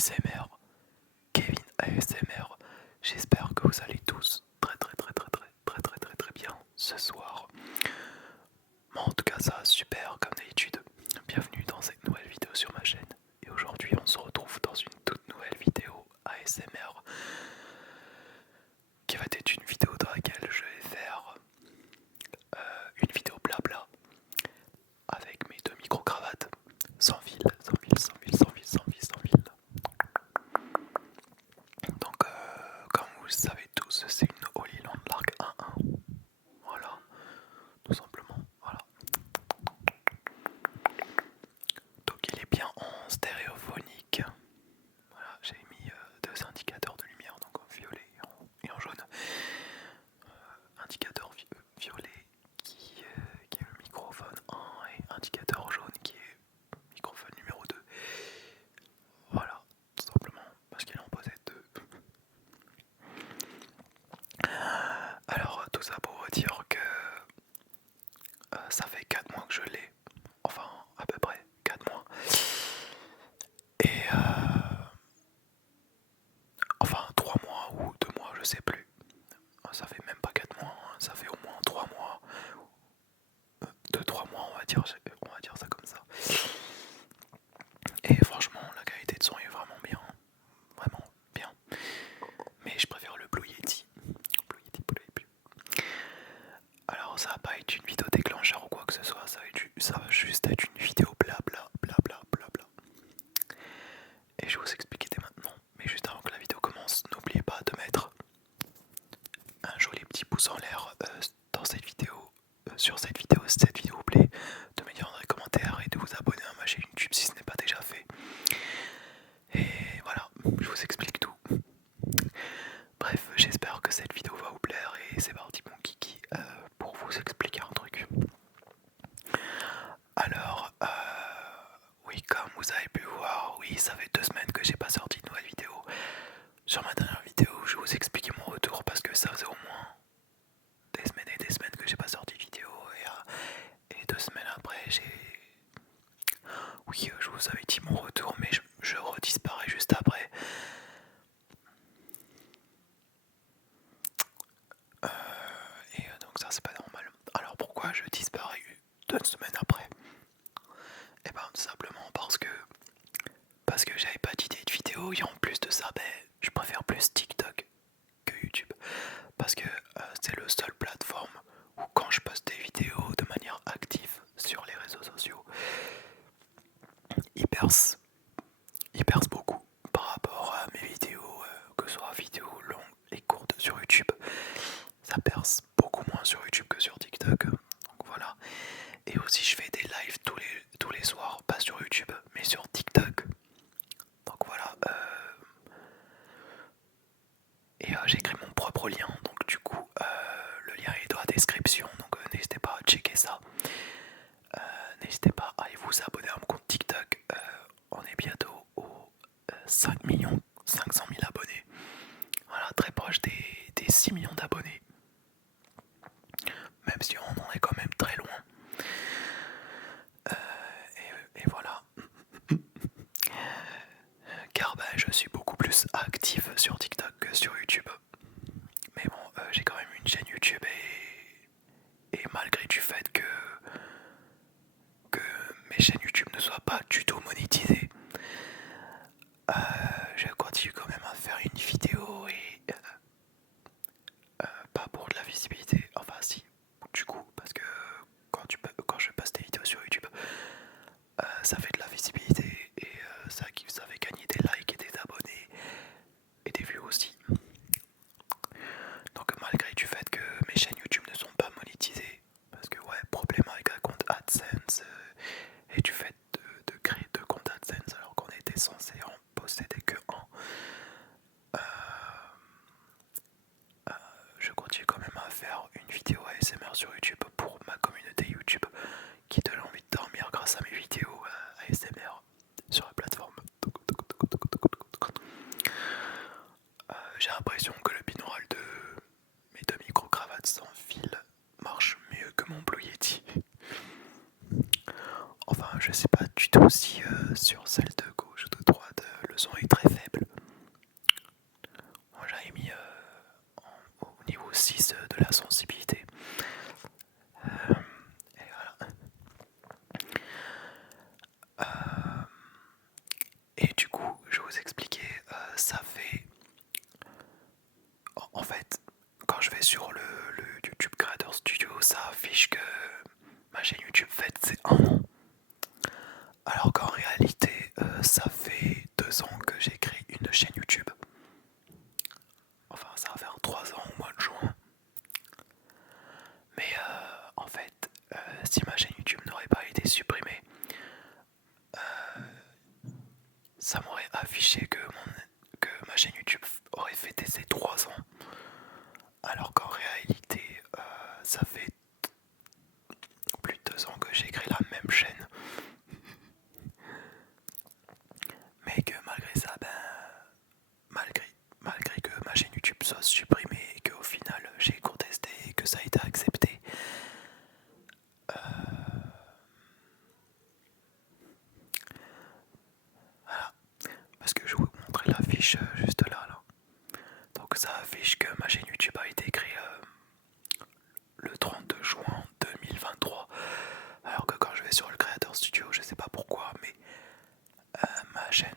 ASMR, Kevin ASMR. J'espère que vous allez tous très bien ce soir. Moi en tout cas ça va super comme d'habitude. Bienvenue dans cette nouvelle vidéo sur ma chaîne. Et aujourd'hui on se retrouve dans une toute nouvelle vidéo ASMR qui va être une vidéo dans laquelle je vais faire une vidéo blabla avec mes deux micro-cravates sans fil, sans fil, sans fil, sans fil, sans fil, sans fil. Donc comme vous le savez tous, c'est une Holy Landmark 1.1. Voilà, tout simplement, voilà. Donc il est bien en stéréophonique. Voilà, j'ai mis deux indicateurs de lumière, donc en violet et en jaune. Indicateur violet qui est le microphone 1 et indicateur jaune qui est microphone numéro 2. Voilà, tout simplement parce qu'il en possède deux. Alors tout ça pour vous dire que ça fait 4 mois que je l'ai, enfin à peu près 4 mois. Et enfin 3 mois ou 2 mois, je sais plus. Ça fait même pas 4 mois, hein, ça fait au moins 3 mois. 2-3 mois on va dire ça comme ça. Et franchement la qualité de son est vraiment bien. Vraiment bien. Mais je préfère le Blue Yeti. Alors ça va pas être une vidéo déclencheur ou quoi que ce soit, ça va juste être une vidéo blabla. Et je vais vous expliquer dès maintenant. Mais juste avant que la vidéo commence, n'oubliez pas de mettre un joli petit pouce en l'air dans cette vidéo, sur cette vidéo, si cette vidéo vous plaît, de me dire dans les commentaires et de vous abonner à ma chaîne YouTube si ce n'est pas déjà fait. Et voilà, je vous explique tout. Bref, j'espère que cette vidéo va vous plaire et c'est parti mon kiki pour vous expliquer un truc. Alors, oui, comme vous avez pu voir, oui, ça fait 2 semaines que j'ai pas sorti de nouvelle vidéo. Sur ma dernière vidéo, je vais vous expliquer mon retour parce que ça faisait au moins des semaines et des semaines que j'ai pas sorti de vidéo et 2 semaines après oui, je vous avais dit mon retour mais je redisparais juste après. Et donc ça c'est pas normal. Alors pourquoi je disparais 2 semaines après? Et ben tout simplement parce que j'avais pas d'idée de vidéo et en plus de ça je préfère plus TikTok que YouTube parce que c'est le seul plateforme où quand je poste des vidéos de manière active sur les réseaux sociaux, il perce beaucoup par rapport à mes vidéos, que ce soit vidéos longues et courtes sur YouTube. Ça perce beaucoup moins sur YouTube que sur TikTok, donc voilà. Et aussi je fais des lives tous les soirs, pas sur YouTube mais sur TikTok. Donc voilà. Et j'ai créé mon propre lien, donc du coup le lien est dans la description, donc n'hésitez pas à checker ça. N'hésitez pas à vous abonner à mon compte TikTok. On est bientôt aux 5 500 000 abonnés. Voilà, très proche des 6 millions d'abonnés. Même si on en est quand même très loin. Et voilà. Car je suis beaucoup plus actif sur TikTok que sur YouTube. Mais bon, j'ai quand même une chaîne YouTube et malgré du fait que mes chaînes YouTube ne soient pas du tout monétisées, je continue quand même à faire une vidéo et pas pour de la visibilité, enfin si, du coup, parce que quand je passe des vidéos sur YouTube, ça fait de la visibilité et ça fait gagner des likes et des abonnés et des vues aussi. Donc malgré du fait que mes chaînes YouTube ne sont pas monétisées, parce que ouais, problème avec un compte AdSense et du fait de créer 2 comptes AdSense alors qu'on était censé en posséder que un, je continue quand même à faire une vidéo ASMR sur YouTube pour ma communauté YouTube qui donne envie de dormir grâce à mes vidéos ASMR sur la plateforme. J'ai l'impression que le binaural de mes deux micro-cravates sans fil marche mieux que mon Blue Yeti. Enfin, je sais pas du tout si sur celle de gauche ou de droite le son est très faible. la sensibilité. Et voilà. Et du coup, je vais vous expliquer, ça fait... En fait, quand je vais sur le YouTube Creator Studio, ça affiche que ma chaîne YouTube fête ses 1 an. Alors qu'en réalité, ça fait 2 ans que j'ai créé une chaîne YouTube. Enfin, ça va faire 3 ans au mois de juin. Mais en fait, si ma chaîne YouTube n'aurait pas été supprimée, ça m'aurait affiché que ma chaîne YouTube aurait fêté ses 3 ans. Alors qu'en réalité, ça fait plus de 2 ans que j'ai créé la même chaîne. Mais que malgré ça, malgré que ma chaîne YouTube soit supprimée et qu'au final j'ai contesté et que ça a été accepté, voilà. Parce que je vais vous montrer l'affiche juste là. Donc ça affiche que ma chaîne YouTube a été créée le 32 juin 2023. Alors que quand je vais sur le Creator Studio, je sais pas pourquoi, mais ma chaîne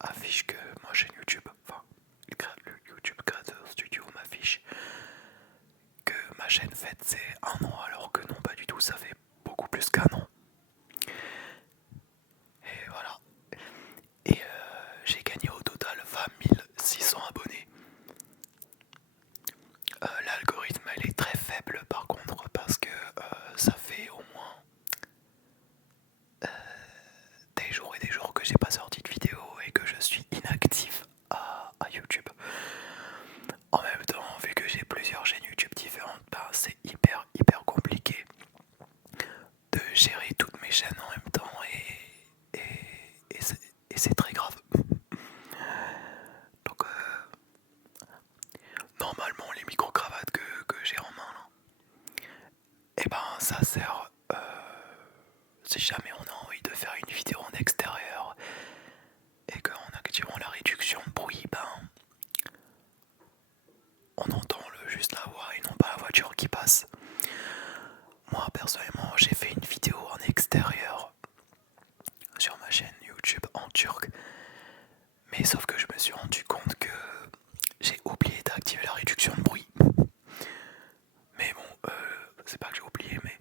affiche que ma chaîne YouTube, enfin le YouTube Creator Studio m'affiche que ma chaîne fête c'est 1 an, alors que non, pas du tout, ça fait beaucoup plus qu'1 an. Et voilà. Et j'ai gagné au total 20 600 abonnés. L'algorithme elle est très faible par contre, parce que ça fait au moins des jours et des jours que j'ai pas sorti de vidéo et que je suis inactif à YouTube. En même temps, vu que j'ai plusieurs chaînes YouTube différentes, c'est hyper compliqué de gérer toutes mes chaînes en même temps, et c'est très grave. Donc normalement les micro-cravates que j'ai en main là, et ça sert si jamais on a envie de faire une vidéo en extérieur et qu'en activant la réduction de bruit, on entend juste la voix et non pas la voiture qui passe. Moi personnellement j'ai fait une vidéo en extérieur sur ma chaîne YouTube en turc, mais sauf que je me suis rendu compte que j'ai oublié d'activer la réduction de bruit. Mais bon, c'est pas que j'ai oublié, mais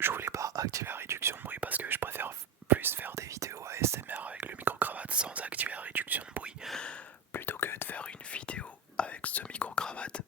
je voulais pas activer la réduction de bruit parce que je préfère plus faire des vidéos ASMR avec le micro-cravate sans activer la réduction de bruit, plutôt que de faire une vidéo avec ce micro-cravate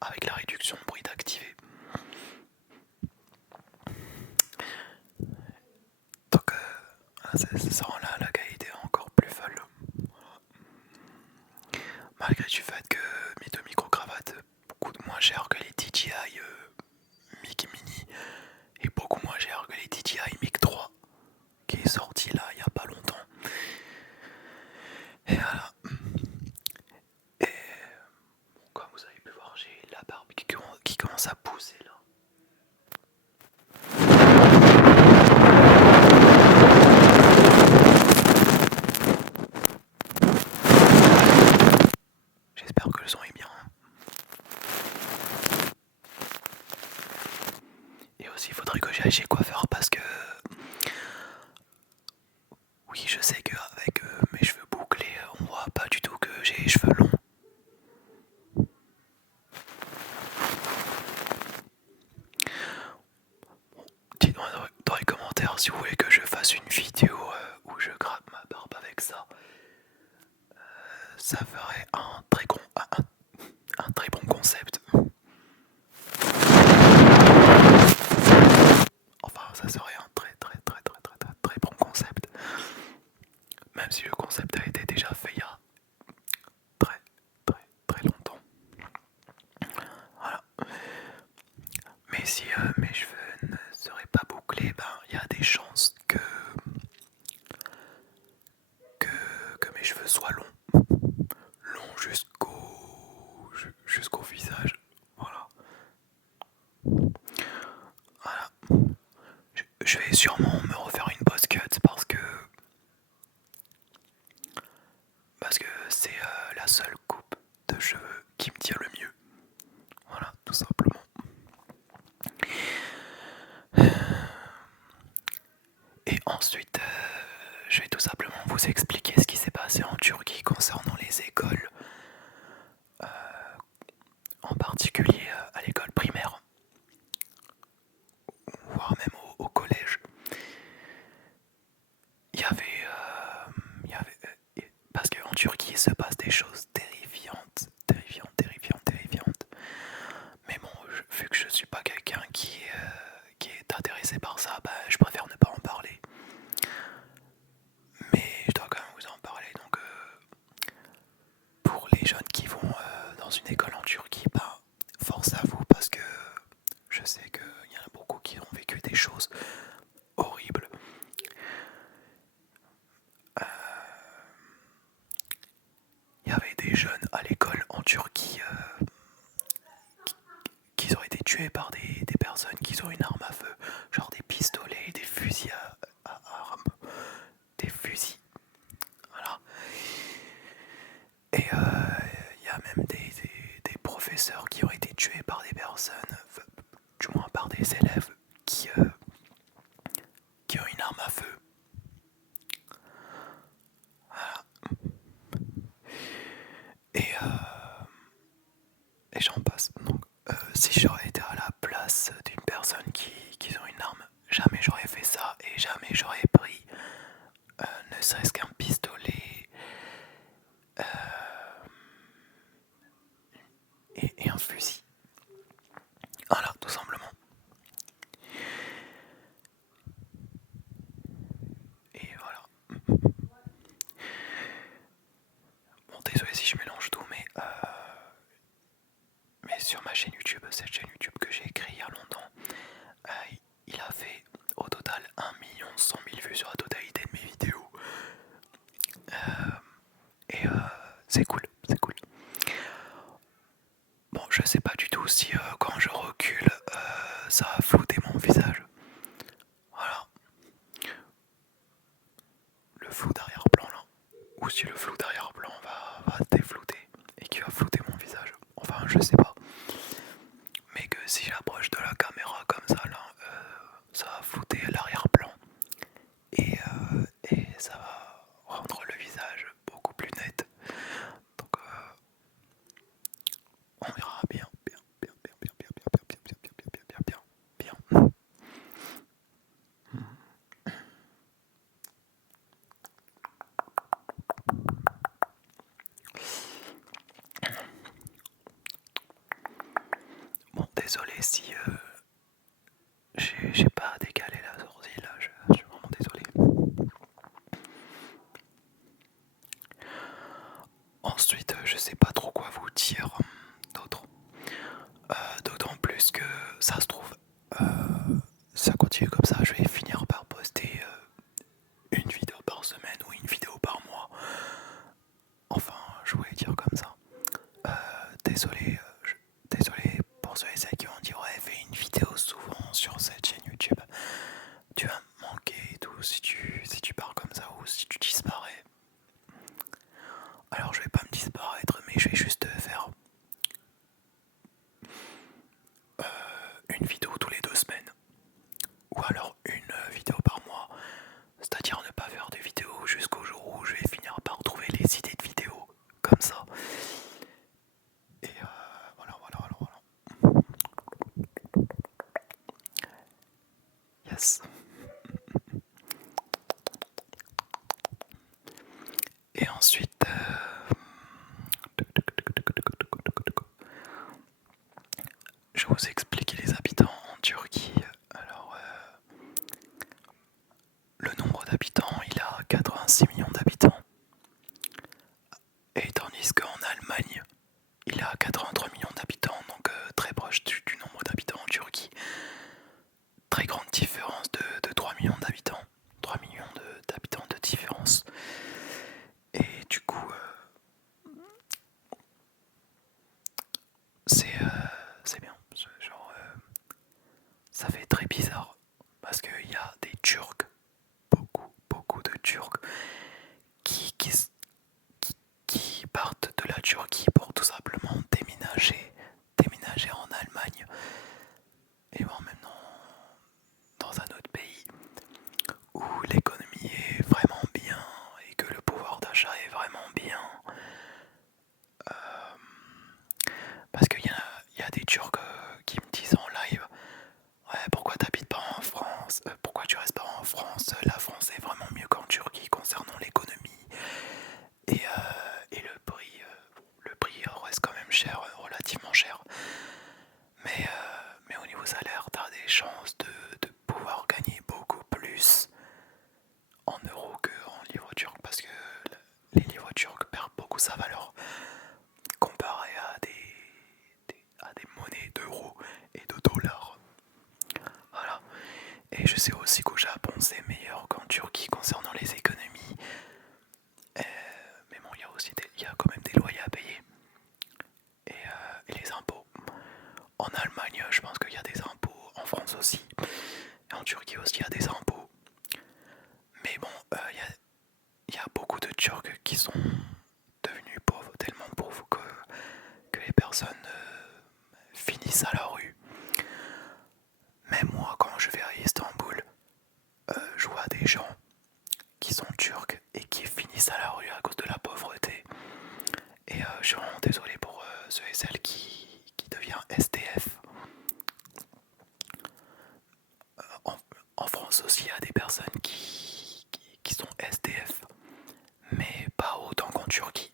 avec la réduction de bruit d'activer. Donc ça rend la qualité encore plus folle. Malgré du fait que mes deux micro-cravates coûtent moins cher que les DJI Mic Mini et beaucoup moins cher que les DJI Mic 3 qui est sorti là il y a pas longtemps. Et voilà. Et comme vous avez pu voir, j'ai la barbe qui commence à pousser là. J'espère que le son est bien. Et aussi il faudrait que j'aille chez le coiffeur parce que oui, je sais qu'avec mes cheveux bouclés, on voit pas du tout que j'ai les cheveux longs. Dites-moi dans les commentaires si vous voulez que je fasse une vidéo où je gratte ma barbe avec ça. Ça ferait un très bon concept. Enfin, ça serait un très bon concept. Même si le concept a été déjà fait il y a très longtemps. Voilà. Mais si mes cheveux ne seraient pas bouclés, il y a des chances que mes cheveux soient longs. Longs jusqu'au visage. Voilà. Je vais sûrement me refaire une boss cut parce que c'est la seule coupe de cheveux qui me tient Ensuite, je vais tout simplement vous expliquer ce qui s'est passé en Turquie concernant les écoles, en particulier à l'école primaire, voire même au collège. Il y avait, parce qu'en Turquie il se passe des choses terrifiantes, terrifiantes, terrifiantes, terrifiantes. Mais bon, vu que je suis pas quelqu'un qui est intéressé par ça, bah, je préfère ne pas en parler. Mais je dois quand même vous en parler. Donc, pour les jeunes qui vont dans une école en Turquie, bah, force à vous parce que je sais qu'il y en a beaucoup qui ont vécu des choses horribles. Il y avait des jeunes à l'école en Turquie qui ont été tués par des personnes qui ont une arme à feu, genre des pistolets, des fusils à armes, des fusils. Voilà. Et il y a même des professeurs qui ont été tués par des personnes, du moins par des élèves qui ont une arme à feu. Voilà. Et j'en passe. Donc, si j'aurais été à la place d'une personne qui ont une arme, jamais j'aurais fait ça et jamais j'aurais pris ne serait-ce qu'un pistolet et un fusil. Voilà, tout simplement. Et voilà. Bon, désolé si je mélange tout, mais sur ma chaîne YouTube, cette chaîne YouTube que j'ai créée il y a longtemps, il a fait au total 1 100 000 vues sur la totalité de mes vidéos. Et c'est cool, c'est cool. Bon, je sais pas du tout si quand je recule, ça va flouter mon visage. Voilà. Le flou d'arrière-plan là. Ou si le flou d'arrière-plan va déflouter et qui va flouter mon visage. Enfin, je sais pas. Mais que si j'approche de la caméra comme ça là, ça va flouter l'arrière-plan. Et ça va rendre le visage beaucoup plus net. Donc on verra bien, bien, bien, bien, bien, bien, bien, bien, bien, bien, bien, bien, bien, bien, bien. Bon, désolé si j'ai pas décalé la sourcille là, je suis vraiment désolé. Ensuite, je sais pas trop quoi vous dire d'autre. D'autant plus que ça se trouve, ça continue comme ça, je vais finir par poster une vidéo par semaine ou une vidéo par mois. Enfin, je voulais dire comme ça. Désolé, désolé pour ceux et celles qui vont dire ouais, fais une vidéo souvent sur cette chaîne YouTube. Tu vas me manquer et tout si tu pars comme ça ou si tu disparais. Alors je vais pas me disparaître, mais je vais juste faire une vidéo tous les 2 semaines. Ou alors une vidéo par mois. C'est-à-dire ne pas faire de vidéos jusqu'au jour où je vais finir par trouver les idées de vidéos comme ça. Et voilà, voilà, voilà, voilà. Yes. Et ensuite, je vais vous expliquer les habitants en Turquie. Alors, le nombre d'habitants, il a 86 millions d'habitants. Et tandis qu'en Allemagne, il a 83 millions d'habitants, donc très proche du nombre d'habitants en Turquie. Très grande différence de 3 millions d'habitants. 3 millions d'habitants de différence. Et du coup, c'est bien. Genre, ça fait très bizarre. Parce qu'il y a des Turcs, beaucoup, beaucoup de Turcs, qui, qui, qui partent de la Turquie pour tout simplement déménager en Allemagne. Et voire même dans un autre pays où reste pas en France, la France est vraiment mieux qu'en Turquie concernant l'économie et le prix reste quand même cher, relativement cher. Mais au niveau salaire, tu as des chances de pouvoir gagner beaucoup plus en euros qu'en livres turcs parce que les livres turcs perdent beaucoup sa valeur comparé à des monnaies d'euros et de dollars. Voilà. Et je sais aussi qu'au Japon c'est meilleur qu'en Turquie concernant les économies. Mais bon, il y a quand même des loyers à payer et les impôts. En Allemagne, je pense qu'il y a des impôts. En France aussi. Et en Turquie aussi, il y a des impôts. Mais bon, il y a beaucoup de Turcs qui sont devenus pauvres, tellement pauvres que les personnes finissent à la rue. Même moi, quand je vais à Istanbul, je vois des gens qui sont turcs et qui finissent à la rue à cause de la pauvreté. Et je suis vraiment désolé pour ceux et celles qui deviennent SDF. En France aussi, il y a des personnes qui sont SDF, mais pas autant qu'en Turquie.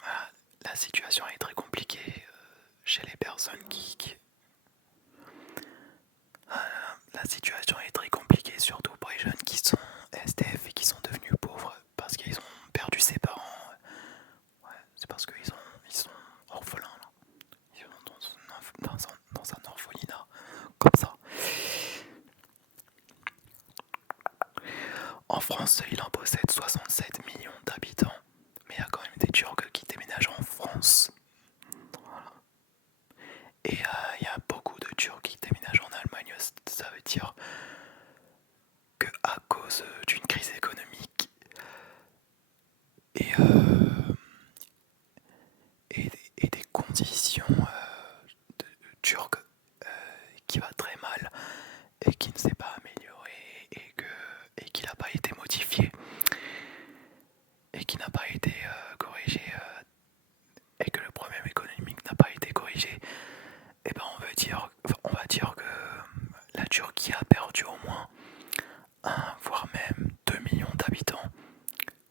Voilà, la situation est très compliquée chez les personnes La situation est très compliquée, surtout pour les jeunes qui sont SDF et qui sont devenus pauvres parce qu'ils ont perdu ses parents. Ouais, c'est parce qu'ils sont orphelins là. Ils sont dans un orphelinat comme ça. En France, il en possède 67 millions d'habitants, mais il y a quand même des Turcs qui déménagent en France. Voilà. Et il y a beaucoup de Turcs qui déménagent en Allemagne. Ça veut dire que à cause d'une crise économique et, et des conditions turques qui va très mal et qui ne s'est pas amélioré et qui n'a pas été modifié et qui n'a pas été corrigé et que le problème économique n'a pas été corrigé, et ben on va dire que la Turquie a perdu au moins 1, voire même 2 millions d'habitants,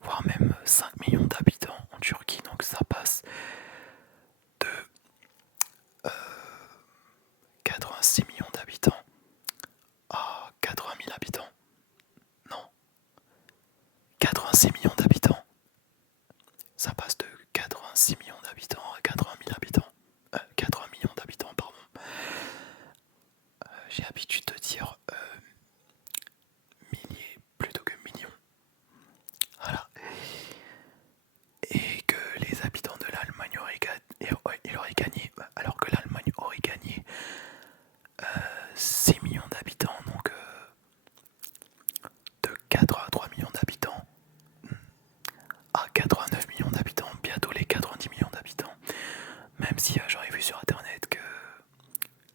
voire même 5 millions d'habitants en Turquie. Donc ça passe de 86 millions d'habitants à 80 000 habitants. Non, 86 millions d'habitants. Ça passe de 86 millions d'habitants à 80 000 habitants. 80 millions d'habitants, pardon. J'ai l'habitude de dire milliers plutôt que millions. Voilà. Et que les habitants de l'Allemagne auraient gagné, alors que l'Allemagne aurait gagné 6 millions d'habitants, donc de 4 à 3 millions d'habitants à 89 millions d'habitants, bientôt les 90 millions d'habitants. Même si j'aurais vu sur internet que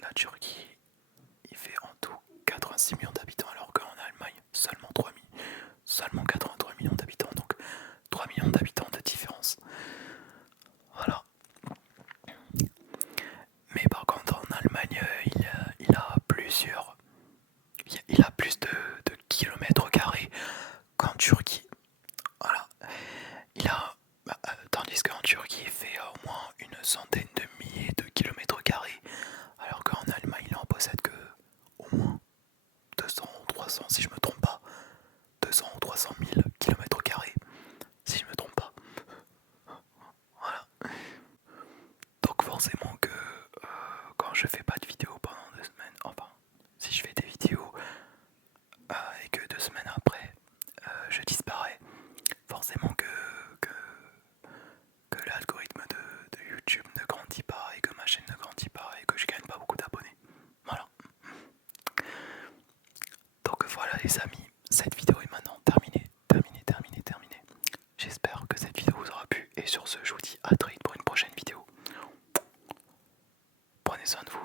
la Turquie il fait en tout 86 millions d'habitants, alors qu'en Allemagne seulement 83 millions d'habitants, donc 3 millions d'habitants de différence. Voilà. Mais par contre en Allemagne il a plus de kilomètres carrés qu'en Turquie. Voilà. Tandis qu'en Turquie il fait au moins une centaine de milliers de kilomètres carrés, alors qu'en Allemagne il en possède que au moins 200 ou 300, si je me trompe pas, 200 ou 300 000 kilomètres carrés, si je me trompe pas. Voilà. Donc forcément que quand je fais pas de vidéo pendant 2 semaines, enfin, si je fais des vidéos et que 2 semaines après je disparais, forcément que l'algorithme de YouTube ne grandit pas et que ma chaîne ne grandit pas et que je gagne pas beaucoup d'abonnés. Voilà. Donc voilà les amis, cette vidéo est maintenant terminée. J'espère que cette vidéo vous aura plu et sur ce je vous dis à très vite pour une prochaine vidéo. Prenez soin de vous.